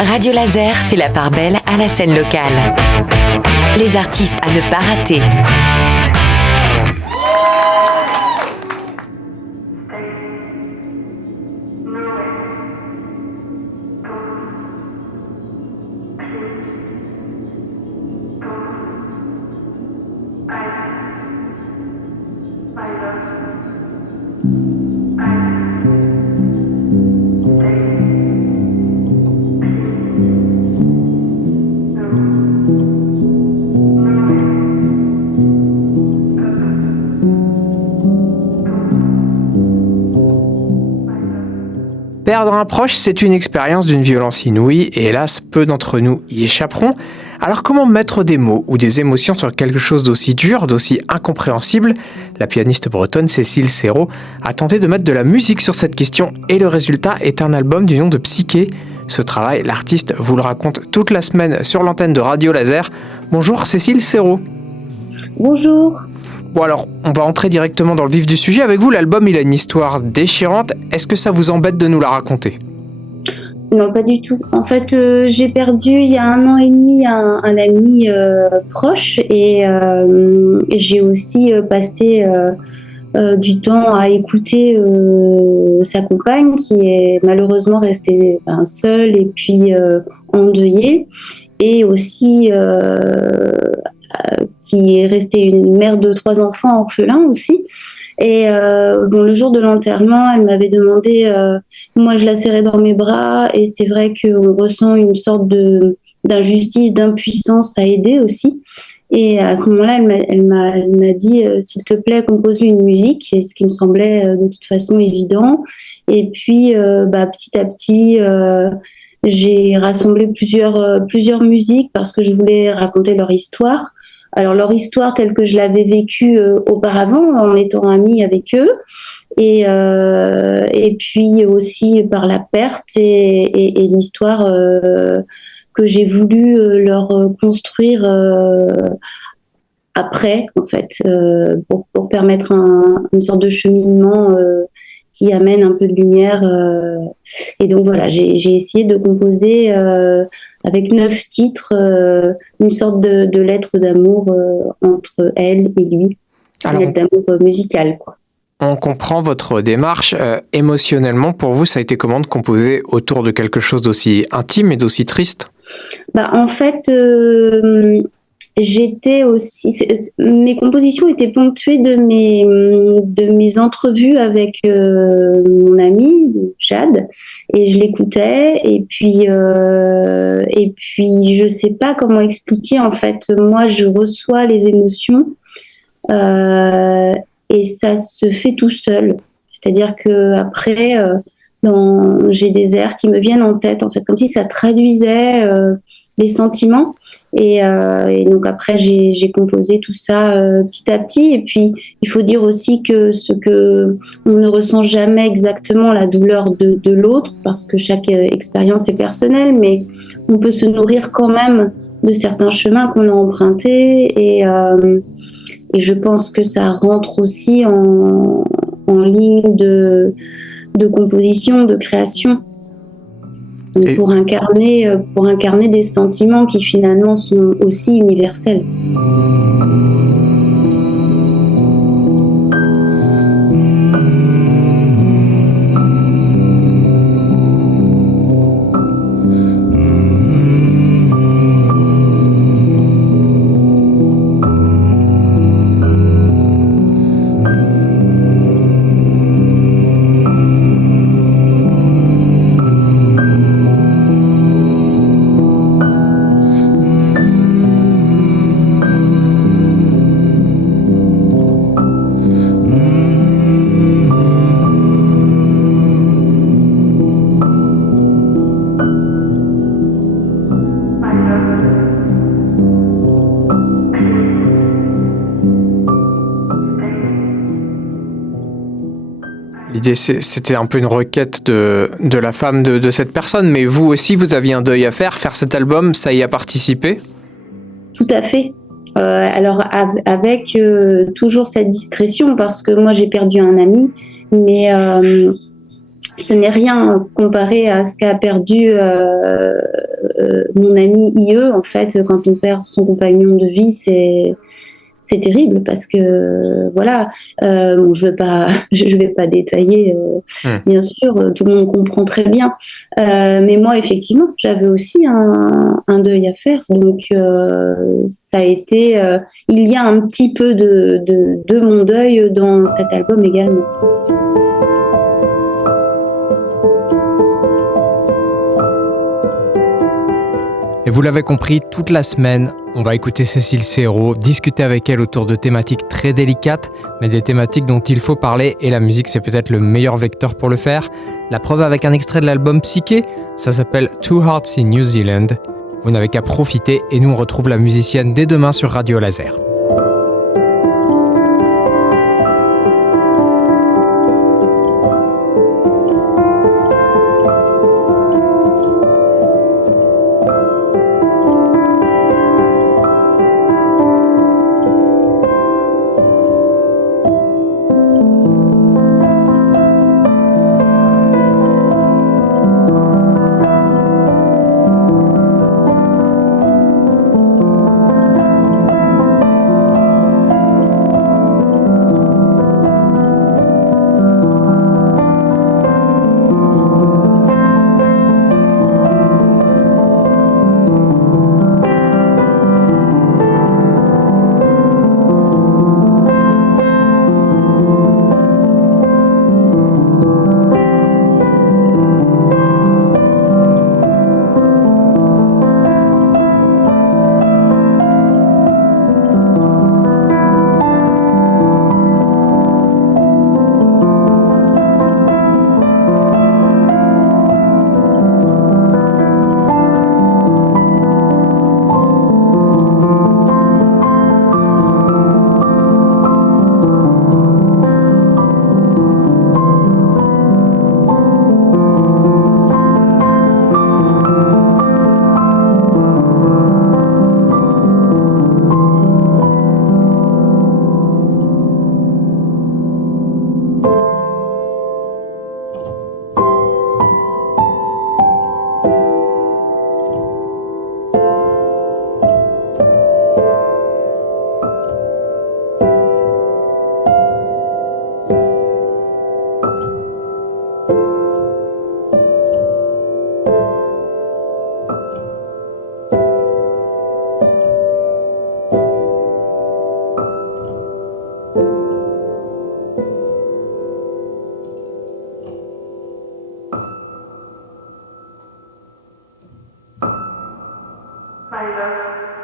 Radio Laser fait la part belle à la scène locale. Les artistes à ne pas rater. Perdre un proche, c'est une expérience d'une violence inouïe et hélas, peu d'entre nous y échapperont. Alors comment mettre des mots ou des émotions sur quelque chose d'aussi dur, d'aussi incompréhensible ? La pianiste bretonne Cécile Serrault a tenté de mettre de la musique sur cette question et le résultat est un album du nom de Psyché. Ce travail, l'artiste vous le raconte toute la semaine sur l'antenne de Radio Laser. Bonjour Cécile Serrault. Bonjour. Bon alors, on va entrer directement dans le vif du sujet. Avec vous, l'album, il a une histoire déchirante. Est-ce que ça vous embête de nous la raconter ? Non, pas du tout. En fait, j'ai perdu il y a 1 an et demi un ami proche et j'ai aussi passé du temps à écouter sa compagne qui est malheureusement restée seule et puis endeuillée et aussi qui est restée une mère de 3 enfants orphelins aussi. Et le jour de l'enterrement, elle m'avait demandé, moi je la serrais dans mes bras et c'est vrai qu'on ressent une sorte d'injustice, d'impuissance à aider aussi. Et à ce moment-là, elle m'a dit, s'il te plaît, compose-lui une musique, et ce qui me semblait de toute façon évident. Et puis, petit à petit, j'ai rassemblé plusieurs musiques parce que je voulais raconter leur histoire. Alors leur histoire telle que je l'avais vécue auparavant en étant amie avec eux et puis aussi par la perte et l'histoire que j'ai voulu leur construire après en fait pour permettre une sorte de cheminement qui amène un peu de lumière et donc voilà j'ai essayé de composer avec 9 titres, une sorte de lettre d'amour entre elle et lui, une lettre d'amour musicale, quoi. On comprend votre démarche. Émotionnellement, pour vous, ça a été comment de composer autour de quelque chose d'aussi intime et d'aussi triste ? En fait, j'étais aussi. Mes compositions étaient ponctuées de mes entrevues avec mon ami Jade, et je l'écoutais. Et puis, je sais pas comment expliquer. En fait, moi, je reçois les émotions et ça se fait tout seul. C'est-à-dire que après, j'ai des airs qui me viennent en tête, en fait, comme si ça traduisait les sentiments. Et donc après, j'ai composé tout ça petit à petit. Et puis, il faut dire aussi que on ne ressent jamais exactement la douleur de l'autre, parce que chaque expérience est personnelle, mais on peut se nourrir quand même de certains chemins qu'on a empruntés. Et je pense que ça rentre aussi en ligne de composition, de création. Pour incarner des sentiments qui finalement sont aussi universels. L'idée, c'était un peu une requête de la femme de cette personne, mais vous aussi, vous aviez un deuil à faire. Faire cet album, ça y a participé ? Tout à fait. Alors, avec toujours cette discrétion, parce que moi, j'ai perdu un ami, mais ce n'est rien comparé à ce qu'a perdu mon ami IE. En fait, quand on perd son compagnon de vie, c'est terrible parce que voilà, bon, je vais pas détailler, bien sûr, tout le monde comprend très bien. Mais moi, effectivement, j'avais aussi un deuil à faire, donc ça a été, il y a un petit peu de mon deuil dans cet album également. Et vous l'avez compris, toute la semaine, on va écouter Cécile Serrault, discuter avec elle autour de thématiques très délicates, mais des thématiques dont il faut parler, et la musique c'est peut-être le meilleur vecteur pour le faire. La preuve avec un extrait de l'album Psyché, ça s'appelle Two Hearts in New Zealand. Vous n'avez qu'à profiter, et nous on retrouve la musicienne dès demain sur Radio Laser. My love.